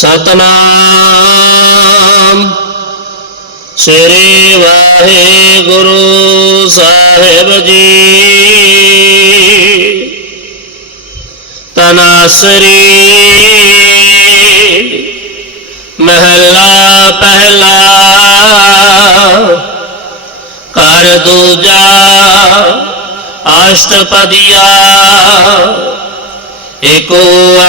सतनाम। श्री वाहे गुरु साहेब जी। तनासरी। महला पहला। कर दूजा। अष्टपदिया। एक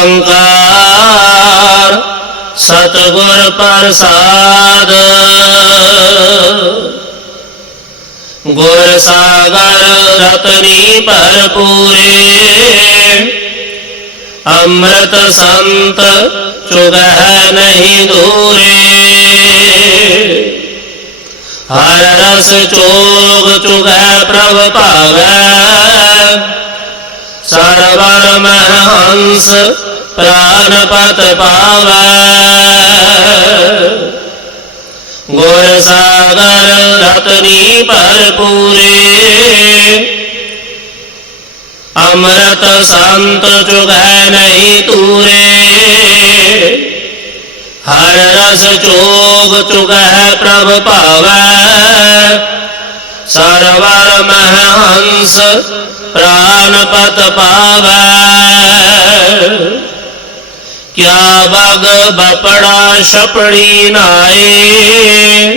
अंकार। ਸਤਿਗੁਰ ਪ੍ਰਸਾਦ। ਗੁਰ ਸਾਗਰ ਰਤਨੀ ਭਰਪੂਰੇ। ਅੰਮ੍ਰਿਤ ਸੰਤ ਚੁਗਹਿ ਨਹੀਂ ਦੂਰੇ। ਹਰ ਰਸ ਚੋਗ ਚੁਗਹਿ ਪ੍ਰਭ ਭਾਵੈ। महंस परमहंस प्राणपत पाव। गोर सागर रतनी पर पूरे। अमृत संत चुगै नहीं तूरे। हर रस चोग चुगह प्रभ पाव। सरवर महंस प्राण पत पाव। क्या बग बपड़ा सपड़ी नाए?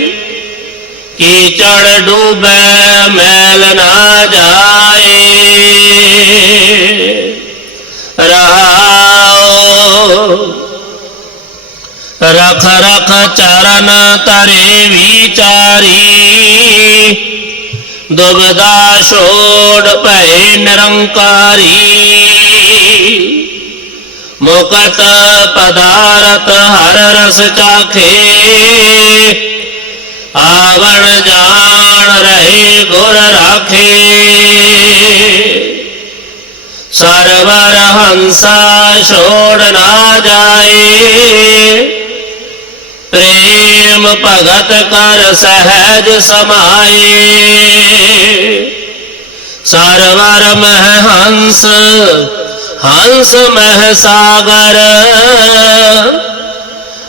कीचड़ डूबे मैल ना जाए। रख रख चरण तरे विचारी। दुग्धाशोडपहे निरंकारी मुकत पदारत हर रस चाखे। आवण जान रहे गुर राखे। सरवर हंसा छोड़ ना जाए। प्रेम भगत कर सहज समाये। सरवर मह हंस हंस मह सागर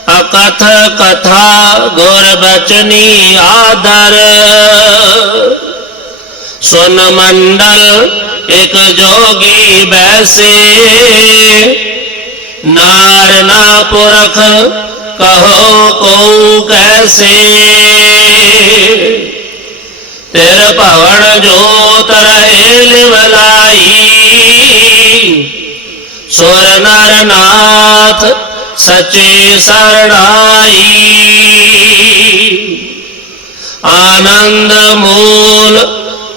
अकथ कथा गुर बचनी आदर। सुन मंडल एक जोगी बैसे। नार ना पुरख कहो को कैसे? तिर पवन जो रहे लिवलाई। सुर नर नाथ सचे सरणाई। आनंद मूल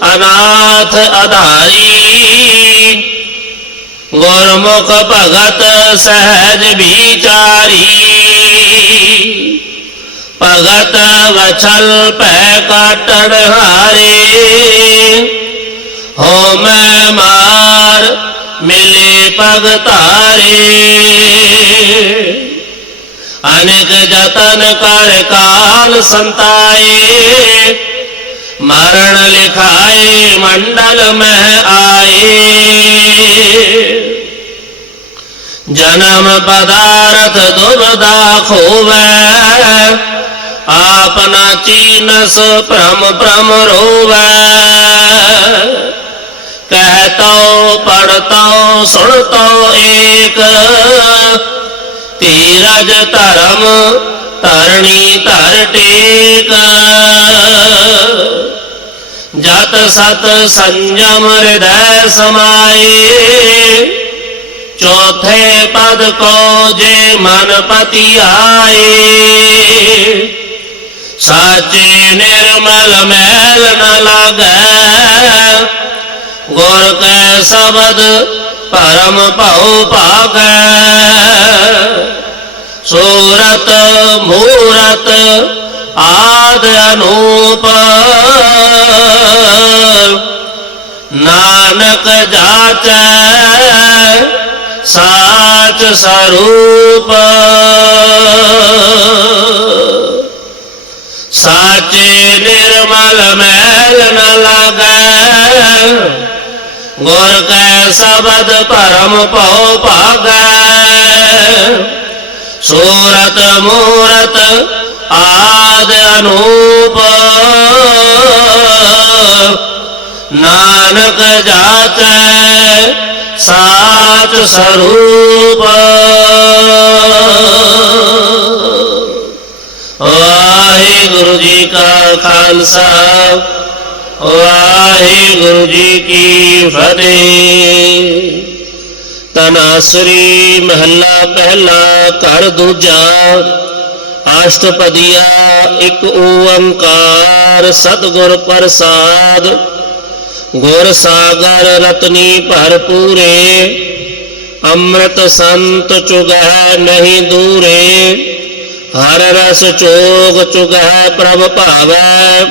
अनाथ अदाई गुरमुख भगत सहज विचारी। भगत वछल पैकटड़ हारे। हो मैं मार मिले पगतारे अनेक जतन कर काल संताए। मरण लिखाए मंडल में आ ਜਨਮ ਪਦਾਰਥ ਦੁਬਦਾ ਖੋਵੈ। ਆਪਨਾ ਚੀਨਸ ਭ੍ਰਮ ਭ੍ਰਮ ਰੋਵੈ। ਕਹਿਤੋ ਪੜਤੋ ਸੁਣਤੋ ਏਕ। ਧੀਰਜ ਧਰਮ ਧਰਣੀ ਧਰ ਟੇਕ। ਜਤ ਸਤ ਸੰਜਮ ਹਿਰਦੈ ਸਮਾਏ। चौथे पद को जे मन पति आए। साचे निर्मल मैल न लग। गोर के शबद परम पहु पाग। सूरत, मूरत, आद अनूप। नानक जाच। ਸਾਚ ਸਰੂਪ। ਸਾਚੇ ਨਿਰਮਲ ਮੈਲ ਨ ਲਾਗੈ। ਗੁਰ ਕੈ ਸ਼ਬਦ ਪਰਮ ਭਉ ਭਾਗੈ। ਸੂਰਤ ਮੂਰਤ ਆਦ ਅਨੂਪ। ਨਾਨਕ ਜਾਚੈ ਸਾਚ ਸਰੂਪ ਵਾਹਿਗੁਰੂ ਜੀ ਕਾ ਖਾਲਸਾ ਵਾਹਿਗੁਰੂ ਜੀ ਕੀ ਫਤਿਹ ਤਨਾਸਰੀ ਮਹੱਲਾ ਪਹਿਲਾ ਘਰ ਦੂਜਾ ਅਸ਼ਟਪਦੀਆ ਇੱਕ ਓੰਕਾਰ ਸਤਿਗੁਰ ਪ੍ਰਸਾਦ ਗੁਰ ਸਾਗਰ ਰਤਨੀ ਭਰਪੂਰੇ ਅੰਮ੍ਰਿਤ ਸੰਤ ਚੁਗਹਿ ਨਹੀਂ ਦੂਰੇ, ਹਰ ਰਸ ਚੋਗ ਚੁਗਹਿ ਪ੍ਰਭ ਭਾਵੈ,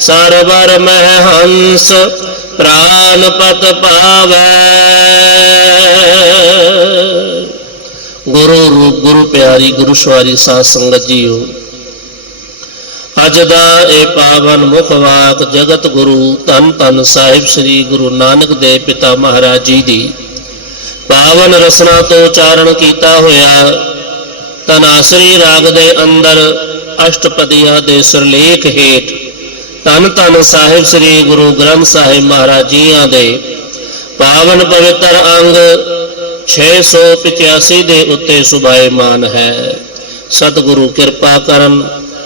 ਸਰਵਰ ਮਹਿ ਹੰਸ ਪ੍ਰਾਨ ਪਤ ਪਾਵੈ। ਗੁਰੂ ਰੂਪ, ਗੁਰੂ ਪਿਆਰੀ, ਗੁਰੂ ਸਵਾਰੀ ਸਾਧ ਸੰਗਤ ਜੀਓ ਅੱਜ ਦਾ ਇਹ ਪਾਵਨ ਮੁਖ ਵਾਕ ਜਗਤ ਗੁਰੂ ਧੰਨ ਧੰਨ ਸਾਹਿਬ ਸ੍ਰੀ ਗੁਰੂ ਨਾਨਕ ਦੇਵ ਪਿਤਾ ਮਹਾਰਾਜ ਜੀ ਦੀ। ਪਾਵਨ ਰਸਨਾ ਤੋਂ ਉਚਾਰਨ ਕੀਤਾ ਹੋਇਆ ਤਨਾਸਰੀ ਰਾਗ ਦੇ ਅੰਦਰ ਅਸ਼ਟਪਦੀਆਂ ਦੇ ਸਿਰਲੇਖ ਹੇਠ ਧੰਨ ਧੰਨ ਸਾਹਿਬ ਸ੍ਰੀ ਗੁਰੂ ਗ੍ਰੰਥ ਸਾਹਿਬ ਮਹਾਰਾਜ ਜੀਆਂ ਦੇ ਪਾਵਨ ਪਵਿੱਤਰ ਅੰਗ 685 ਦੇ ਉੱਤੇ ਸੁਭਾਏਮਾਨ ਹੈ। ਸਤਿਗੁਰੂ ਕਿਰਪਾ ਕਰਨ